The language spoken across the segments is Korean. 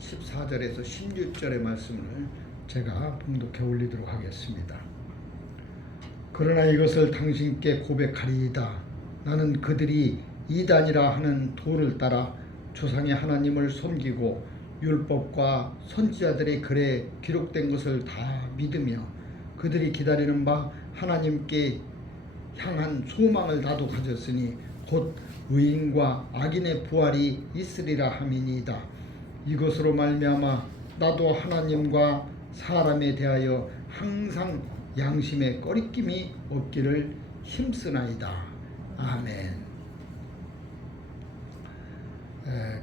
14절에서 16절의 말씀을 제가 봉독해 올리도록 하겠습니다. 그러나 이것을 당신께 고백하리이다. 나는 그들이 이단이라 하는 도를 따라 조상의 하나님을 섬기고 율법과 선지자들의 글에 기록된 것을 다 믿으며 그들이 기다리는 바 하나님께 향한 소망을 나도 가졌으니 곧 의인과 악인의 부활이 있으리라 함이니이다. 이것으로 말미암아 나도 하나님과 사람에 대하여 항상 양심에 꺼리낌이 없기를 힘쓰나이다. 아멘.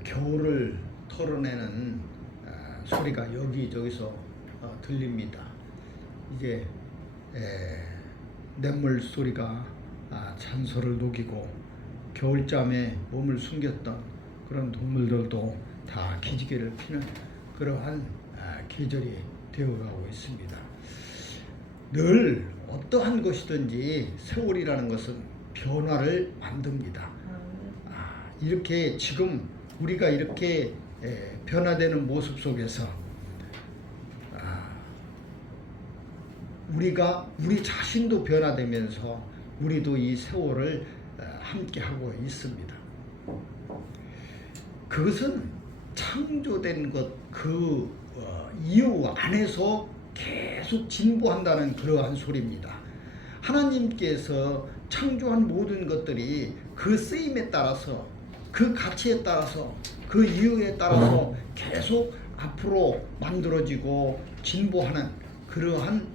겨울을 털어내는 소리가 여기저기서 들립니다. 이제 냇물 소리가 잔소를 녹이고 겨울잠에 몸을 숨겼던 그런 동물들도 다 기지개를 피는 그러한 계절이 되어가고 있습니다. 늘 어떠한 것이든지 세월이라는 것은 변화를 만듭니다. 이렇게 지금 우리가 이렇게 변화되는 모습 속에서 우리가 우리 자신도 변화되면서 우리도 이 세월을 함께 하고 있습니다. 그것은 창조된 것 그 이유 안에서 계속 진보한다는 그러한 소리입니다. 하나님께서 창조한 모든 것들이 그 쓰임에 따라서 그 가치에 따라서 그 이유에 따라서 계속 앞으로 만들어지고 진보하는 그러한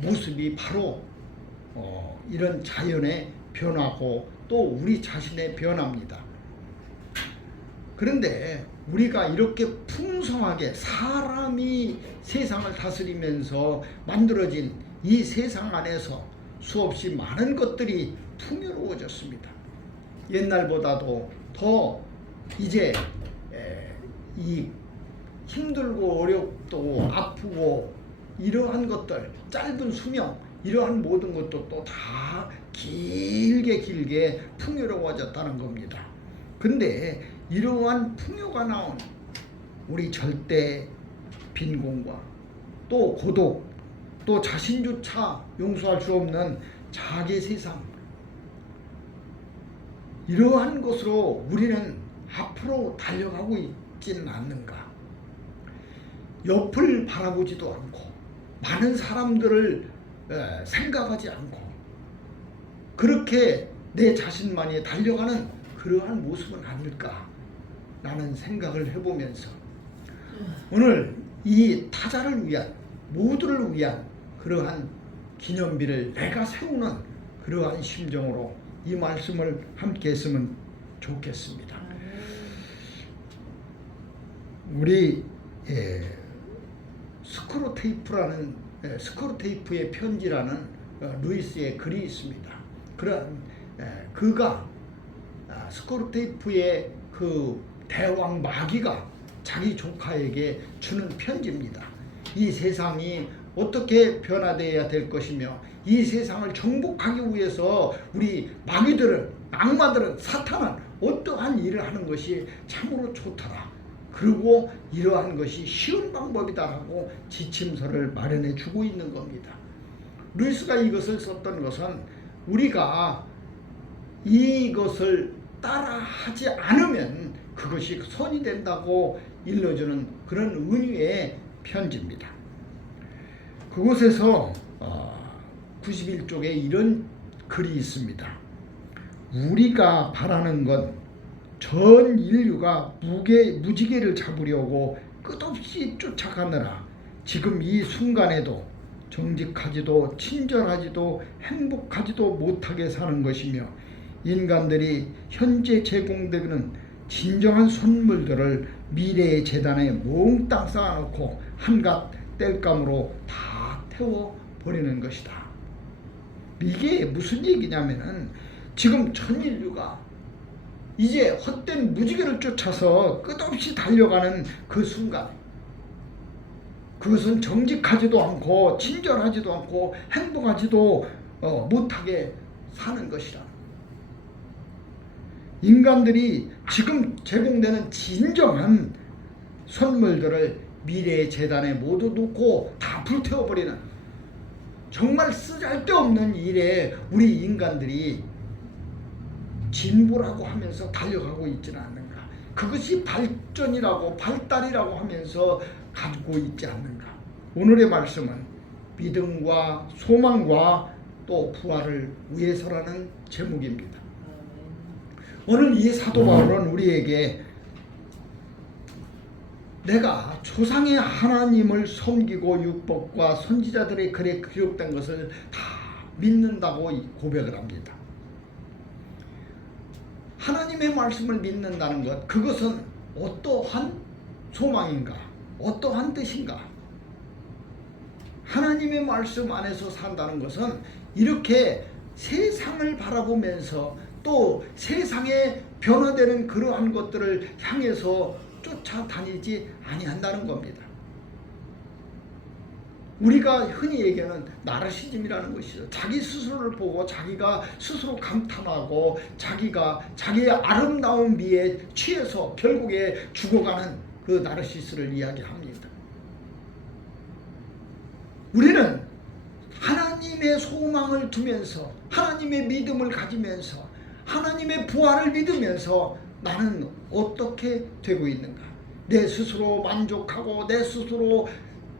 모습이 바로 이런 자연의 변화고 또 우리 자신의 변화입니다. 그런데 우리가 이렇게 풍성하게 사람이 세상을 다스리면서 만들어진 이 세상 안에서 수없이 많은 것들이 풍요로워졌습니다. 옛날보다도 더 이제 이 힘들고 어렵고 아프고 이러한 것들, 짧은 수명, 이러한 모든 것도 또 다 길게 풍요로워졌다는 겁니다. 근데 이러한 풍요가 나온 우리 절대 빈곤과 또 고독, 또 자신조차 용서할 수 없는 자기 세상, 이러한 것으로 우리는 앞으로 달려가고 있지는 않는가? 옆을 바라보지도 않고 많은 사람들을 생각하지 않고 그렇게 내 자신만이 달려가는 그러한 모습은 아닐까? 라는 생각을 해보면서 오늘 이 타자를 위한, 모두를 위한 그러한 기념비를 내가 세우는 그러한 심정으로 이 말씀을 함께 했으면 좋겠습니다. 우리 스크루테이프의 편지라는 루이스의 글이 있습니다. 그런 그가 스크루테이프의 그 대왕 마귀가 자기 조카에게 주는 편지입니다. 이 세상이 어떻게 변화되어야 될 것이며 이 세상을 정복하기 위해서 우리 마귀들은, 악마들은, 사탄은 어떠한 일을 하는 것이 참으로 좋더라. 그리고 이러한 것이 쉬운 방법이다라고 지침서를 마련해 주고 있는 겁니다. 루이스가 이것을 썼던 것은 우리가 이것을 따라하지 않으면 그것이 선이 된다고 일러주는 그런 은유의 편지입니다. 그곳에서 91쪽에 이런 글이 있습니다. 우리가 바라는 건 전 인류가 무지개를 잡으려고 끝없이 쫓아가느라 지금 이 순간에도 정직하지도 친절하지도 행복하지도 못하게 사는 것이며 인간들이 현재 제공되는 진정한 선물들을 미래의 재단에 몽땅 쌓아놓고 한갓 땔감으로 다 태워버리는 것이다. 이게 무슨 얘기냐면은 지금 전 인류가 이제 헛된 무지개를 쫓아서 끝없이 달려가는 그 순간, 그것은 정직하지도 않고 친절하지도 않고 행복하지도 못하게 사는 것이라. 인간들이 지금 제공되는 진정한 선물들을 미래의 재단에 모두 놓고 다 불태워버리는, 정말 쓰잘데없는 일에 우리 인간들이 진보라고 하면서 달려가고 있지는 않는가. 그것이 발전이라고 발달이라고 하면서 가지고 있지 않는가. 오늘의 말씀은 믿음과 소망과 또 부활을 위해서라는 제목입니다. 오늘 이 사도 바울은 우리에게 내가 조상의 하나님을 섬기고 율법과 선지자들의 글에 기록된 것을 다 믿는다고 고백을 합니다. 하나님의 말씀을 믿는다는 것, 그것은 어떠한 소망인가? 어떠한 뜻인가? 하나님의 말씀 안에서 산다는 것은 이렇게 세상을 바라보면서 또 세상에 변화되는 그러한 것들을 향해서 쫓아다니지 아니한다는 겁니다. 우리가 흔히 얘기하는 나르시즘이라는 것이죠. 자기 스스로를 보고 자기가 스스로 감탄하고 자기가 자기의 아름다운 미에 취해서 결국에 죽어가는 그 나르시스를 이야기합니다. 우리는 하나님의 소망을 두면서 하나님의 믿음을 가지면서 하나님의 부활을 믿으면서 나는 어떻게 되고 있는가? 내 스스로 만족하고 내 스스로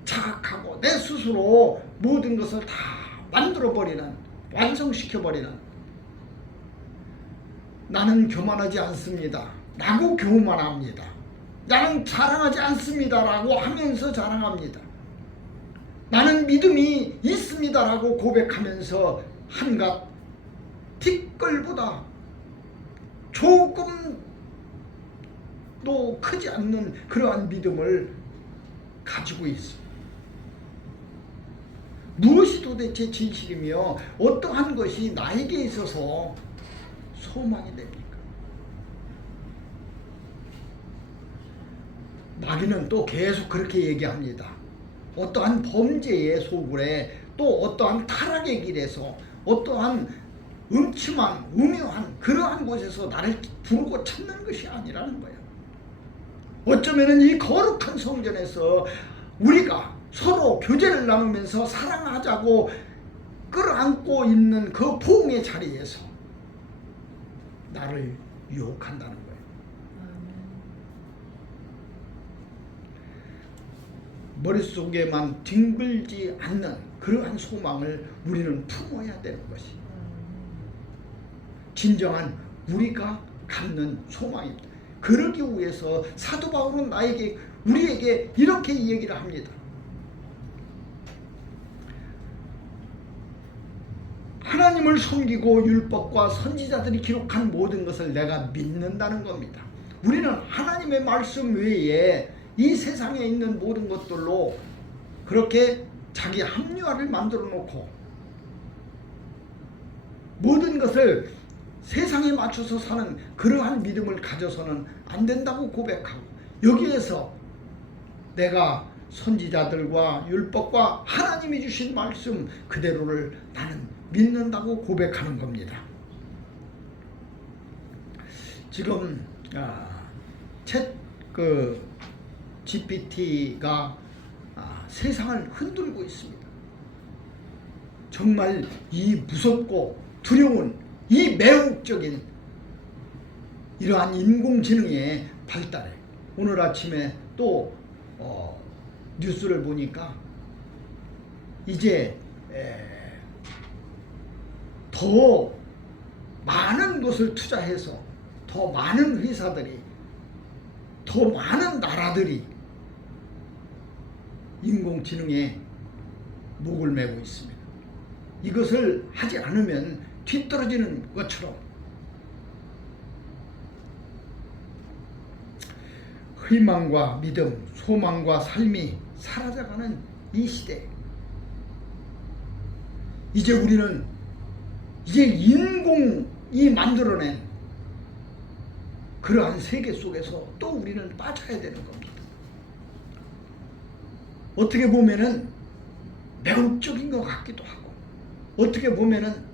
자각하고 내 스스로 모든 것을 다 만들어버리는, 완성시켜버리는, 나는 교만하지 않습니다 라고 교만합니다. 나는 자랑하지 않습니다 라고 하면서 자랑합니다. 나는 믿음이 있습니다 라고 고백하면서 한갓 티끌보다 조금도 크지 않는 그러한 믿음을 가지고 있습니다. 무엇이 도대체 진실이며 어떠한 것이 나에게 있어서 소망이 됩니까? 마귀는 또 계속 그렇게 얘기합니다. 어떠한 범죄의 소굴에 또 어떠한 타락의 길에서 어떠한 음침한 우묘한 그러한 곳에서 나를 부르고 찾는 것이 아니라는 거예요. 어쩌면 이 거룩한 성전에서 우리가 서로 교제를 나누면서 사랑하자고 끌어안고 있는 그 포옹의 자리에서 나를 유혹한다는 거예요. 머릿속에만 뒹굴지 않는 그러한 소망을 우리는 품어야 되는 것이 진정한 우리가 갖는 소망입니다. 그러기 위해서 사도 바울은 우리에게 이렇게 얘기를 합니다. 하나님을 섬기고 율법과 선지자들이 기록한 모든 것을 내가 믿는다는 겁니다. 우리는 하나님의 말씀 외에 이 세상에 있는 모든 것들로 그렇게 자기 합리화를 만들어 놓고 모든 것을 세상에 맞춰서 사는 그러한 믿음을 가져서는 안 된다고 고백하고, 여기에서 내가 선지자들과 율법과 하나님이 주신 말씀 그대로를 나는 믿는다고 고백하는 겁니다. 지금 GPT가 세상을 흔들고 있습니다. 정말 이 무섭고 두려운 이 매혹적인 이러한 인공지능의 발달에 오늘 아침에 또 뉴스를 보니까 이제 더 많은 것을 투자해서 더 많은 회사들이 더 많은 나라들이 인공지능에 목을 매고 있습니다. 이것을 하지 않으면 뒤떨어지는 것처럼 희망과 믿음, 소망과 삶이 사라져가는 이 시대, 이제 우리는 이제 인공이 만들어낸 그러한 세계 속에서 또 우리는 빠져야 되는 겁니다. 어떻게 보면은 매혹적인 것 같기도 하고, 어떻게 보면은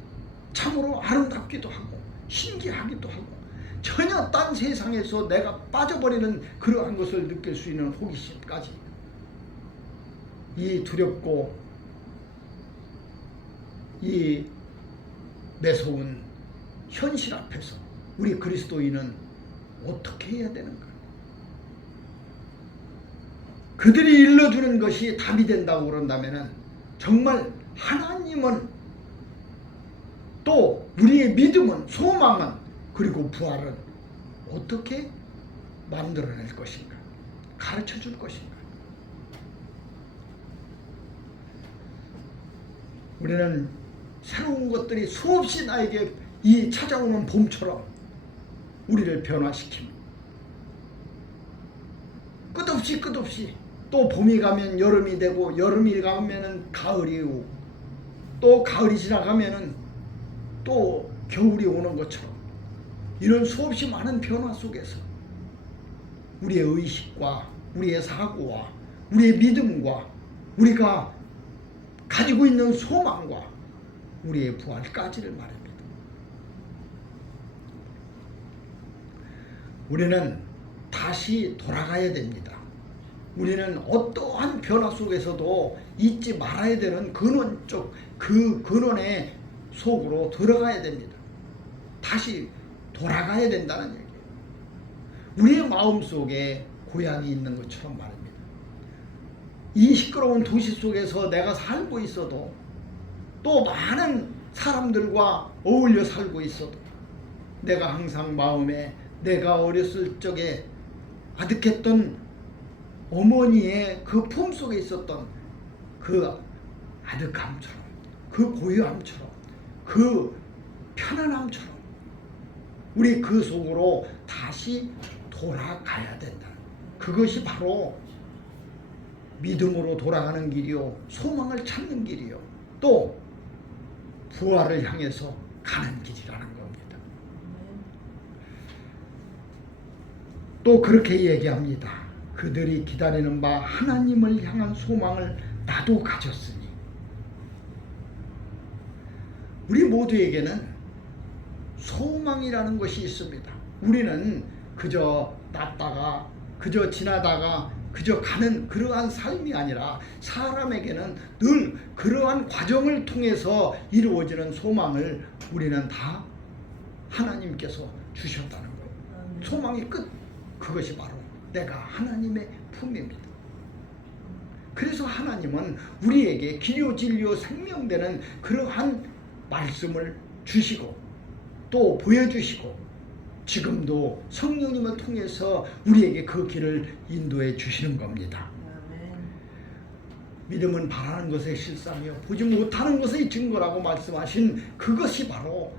참으로 아름답기도 하고, 신기하기도 하고, 전혀 딴 세상에서 내가 빠져버리는 그러한 것을 느낄 수 있는 호기심까지, 이 두렵고 이 매서운 현실 앞에서 우리 그리스도인은 어떻게 해야 되는가? 그들이 일러주는 것이 답이 된다고 그런다면 정말 하나님은, 또 우리의 믿음은, 소망은, 그리고 부활은 어떻게 만들어낼 것인가? 가르쳐 줄 것인가? 우리는 새로운 것들이 수없이 나에게 이 찾아오는 봄처럼 우리를 변화시킵니다. 끝없이 또 봄이 가면 여름이 되고, 여름이 가면은 가을이 오고, 또 가을이 지나가면은 또 겨울이 오는 것처럼, 이런 수없이 많은 변화 속에서 우리의 의식과 우리의 사고와 우리의 믿음과 우리가 가지고 있는 소망과 우리의 부활까지를 말합니다. 우리는 다시 돌아가야 됩니다. 우리는 어떠한 변화 속에서도 잊지 말아야 되는 근원적, 그 근원의 속으로 들어가야 됩니다. 다시 돌아가야 된다는 얘기예요. 우리의 마음속에 고향이 있는 것처럼 말입니다. 이 시끄러운 도시 속에서 내가 살고 있어도, 또 많은 사람들과 어울려 살고 있어도, 내가 항상 마음에 내가 어렸을 적에 아득했던 어머니의 그 품 속에 있었던 그 아득함처럼, 그 고요함처럼, 그 편안함처럼 우리 그 속으로 다시 돌아가야 된다. 그것이 바로 믿음으로 돌아가는 길이요, 소망을 찾는 길이요, 또 부활을 향해서 가는 길이라는 겁니다. 또 그렇게 얘기합니다. 그들이 기다리는 바 하나님을 향한 소망을 나도 가졌으니. 우리 모두에게는 소망이라는 것이 있습니다. 우리는 그저 났다가, 그저 지나다가, 그저 가는 그러한 삶이 아니라, 사람에게는 늘 그러한 과정을 통해서 이루어지는 소망을 우리는 다 하나님께서 주셨다는 거예요. 소망의 끝, 그것이 바로 내가 하나님의 품입니다. 그래서 하나님은 우리에게 기료 진료 생명되는 그러한 말씀을 주시고, 또 보여주시고, 지금도 성령님을 통해서 우리에게 그 길을 인도해 주시는 겁니다. 믿음은 바라는 것의 실상이요 보지 못하는 것의 증거라고 말씀하신 그것이 바로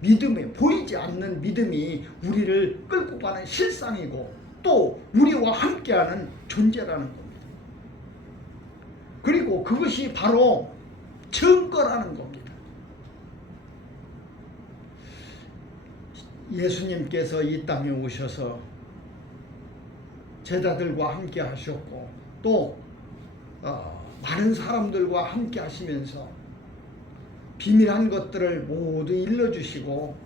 믿음에, 보이지 않는 믿음이 우리를 끌고 가는 실상이고, 또 우리와 함께하는 존재라는 겁니다. 그리고 그것이 바로 증거라는 겁니다. 예수님께서 이 땅에 오셔서 제자들과 함께 하셨고, 또 많은 사람들과 함께 하시면서 비밀한 것들을 모두 일러주시고,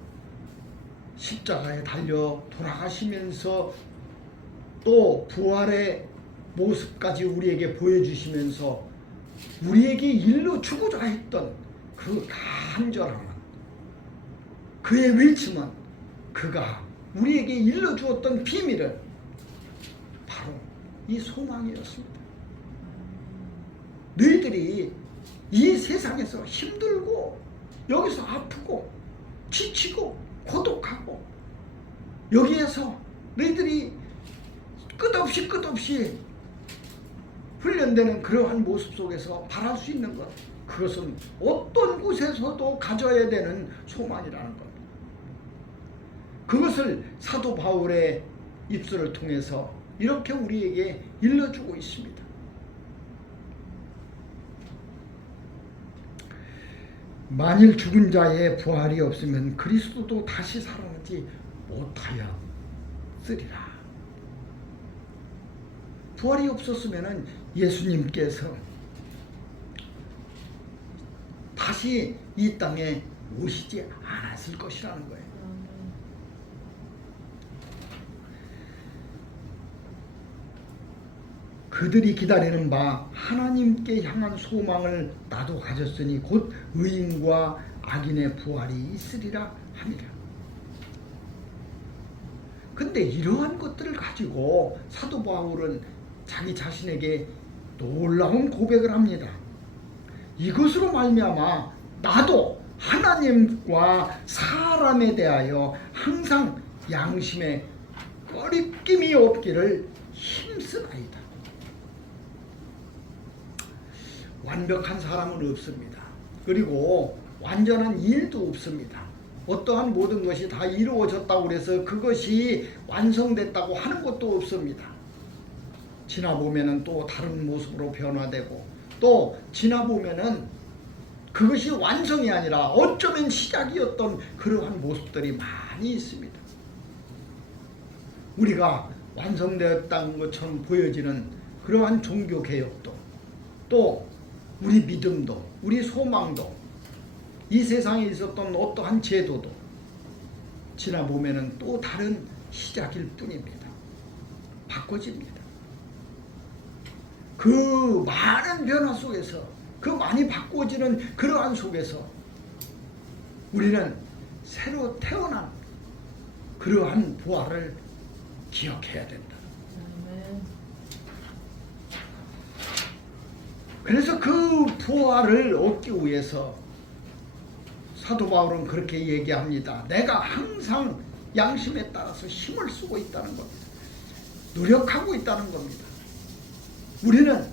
십자가에 달려 돌아가시면서 또 부활의 모습까지 우리에게 보여주시면서 우리에게 일러주고자 했던 그 간절함은, 그의 외침은, 그가 우리에게 일러주었던 비밀은 바로 이 소망이었습니다. 너희들이 이 세상에서 힘들고, 여기서 아프고, 지치고, 고독하고, 여기에서 너희들이 끝없이 훈련되는 그러한 모습 속에서 바랄 수 있는 것, 그것은 어떤 곳에서도 가져야 되는 소망이라는 것. 그것을 사도 바울의 입술을 통해서 이렇게 우리에게 일러주고 있습니다. 만일 죽은 자의 부활이 없으면 그리스도도 다시 살아나지 못하였으리라. 부활이 없었으면 예수님께서 다시 이 땅에 오시지 않았을 것이라는 거예요. 그들이 기다리는 바 하나님께 향한 소망을 나도 가졌으니 곧 의인과 악인의 부활이 있으리라 함이라. 근데 이러한 것들을 가지고 사도 바울은 자기 자신에게 놀라운 고백을 합니다. 이것으로 말미암아 나도 하나님과 사람에 대하여 항상 양심에 꺼리낌이 없기를 힘쓰나이다. 완벽한 사람은 없습니다. 그리고 완전한 일도 없습니다. 어떠한 모든 것이 다 이루어졌다고 해서 그것이 완성됐다고 하는 것도 없습니다. 지나보면은 또 다른 모습으로 변화되고, 또 지나보면은 그것이 완성이 아니라 어쩌면 시작이었던 그러한 모습들이 많이 있습니다. 우리가 완성되었다는 것처럼 보여지는 그러한 종교개혁도, 또 우리 믿음도, 우리 소망도, 이 세상에 있었던 어떠한 제도도 지나보면은 또 다른 시작일 뿐입니다. 바꿔집니다. 그 많은 변화 속에서, 그 많이 바꿔지는 그러한 속에서 우리는 새로 태어난 그러한 부활을 기억해야 된다. 그래서 그 부활을 얻기 위해서 사도 바울은 그렇게 얘기합니다. 내가 항상 양심에 따라서 힘을 쓰고 있다는 겁니다. 노력하고 있다는 겁니다. 우리는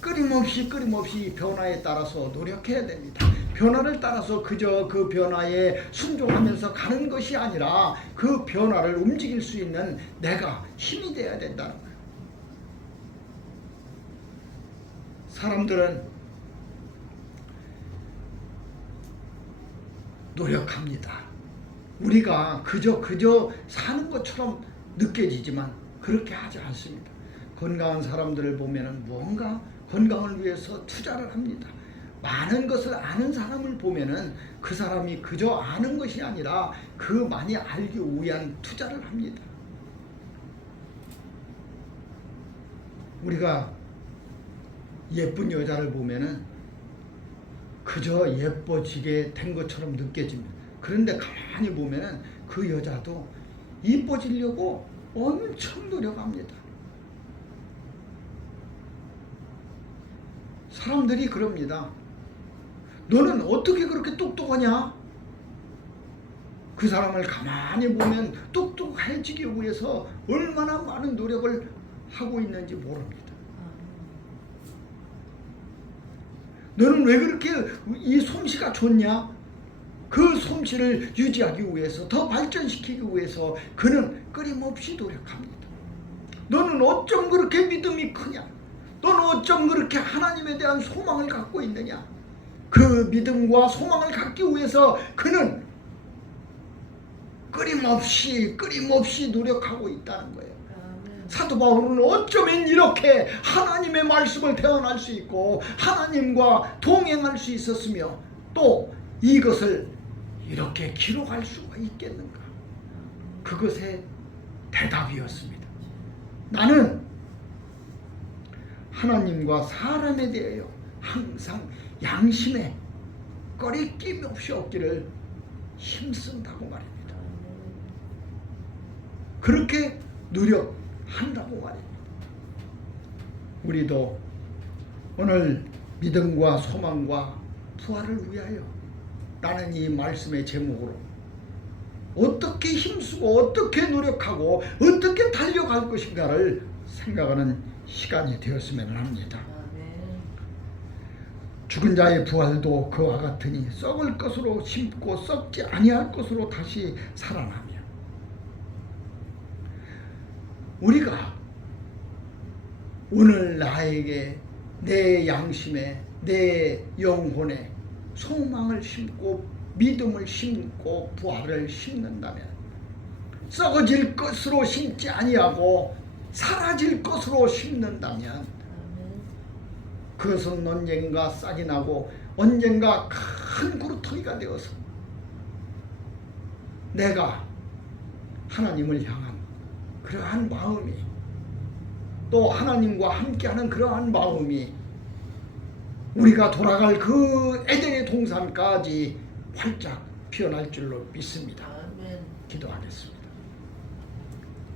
끊임없이 변화에 따라서 노력해야 됩니다. 변화를 따라서 그저 그 변화에 순종하면서 가는 것이 아니라 그 변화를 움직일 수 있는 내가 힘이 돼야 된다는 거예요. 사람들은 노력합니다. 우리가 그저 사는 것처럼 느껴지지만 그렇게 하지 않습니다. 건강한 사람들을 보면은 뭔가 건강을 위해서 투자를 합니다. 많은 것을 아는 사람을 보면은 그 사람이 그저 아는 것이 아니라 그 많이 알기 위한 투자를 합니다. 우리가 예쁜 여자를 보면은 그저 예뻐지게 된 것처럼 느껴집니다. 그런데 가만히 보면은 그 여자도 이뻐지려고 엄청 노력합니다. 사람들이 그럽니다. 너는 어떻게 그렇게 똑똑하냐? 그 사람을 가만히 보면 똑똑해지기 위해서 얼마나 많은 노력을 하고 있는지 모릅니다. 너는 왜 그렇게 이 솜씨가 좋냐? 그 솜씨를 유지하기 위해서, 더 발전시키기 위해서 그는 끊임없이 노력합니다. 너는 어쩜 그렇게 믿음이 크냐? 너는 어쩜 그렇게 하나님에 대한 소망을 갖고 있느냐? 그 믿음과 소망을 갖기 위해서 그는 끊임없이 노력하고 있다는 거예요. 사도 바울은 어쩌면 이렇게 하나님의 말씀을 대언할 수 있고 하나님과 동행할 수 있었으며 또 이것을 이렇게 기록할 수가 있겠는가? 그것의 대답이었습니다. 나는 하나님과 사람에 대하여 항상 양심에 꺼리낌 없이 없기를 힘쓴다고 말입니다. 그렇게 노력한다고 말입니다. 우리도 오늘 믿음과 소망과 부활을 위하여 라는 이 말씀의 제목으로 어떻게 힘쓰고 어떻게 노력하고 어떻게 달려갈 것인가를 생각하는 시간이 되었으면 합니다. 죽은 자의 부활도 그와 같으니 썩을 것으로 심고 썩지 아니할 것으로 다시 살아나며, 우리가 오늘 나에게 내 양심에 내 영혼에 소망을 심고 믿음을 심고 부활을 심는다면 썩어질 것으로 심지 아니하고 사라질 것으로 심는다면 그것은 언젠가 싹이 나고 언젠가 큰 구루터기가 되어서 내가 하나님을 향한 그러한 마음이 또 하나님과 함께하는 그러한 마음이 우리가 돌아갈 그 에덴의 동산까지 활짝 피어날 줄로 믿습니다. 아멘. 기도하겠습니다.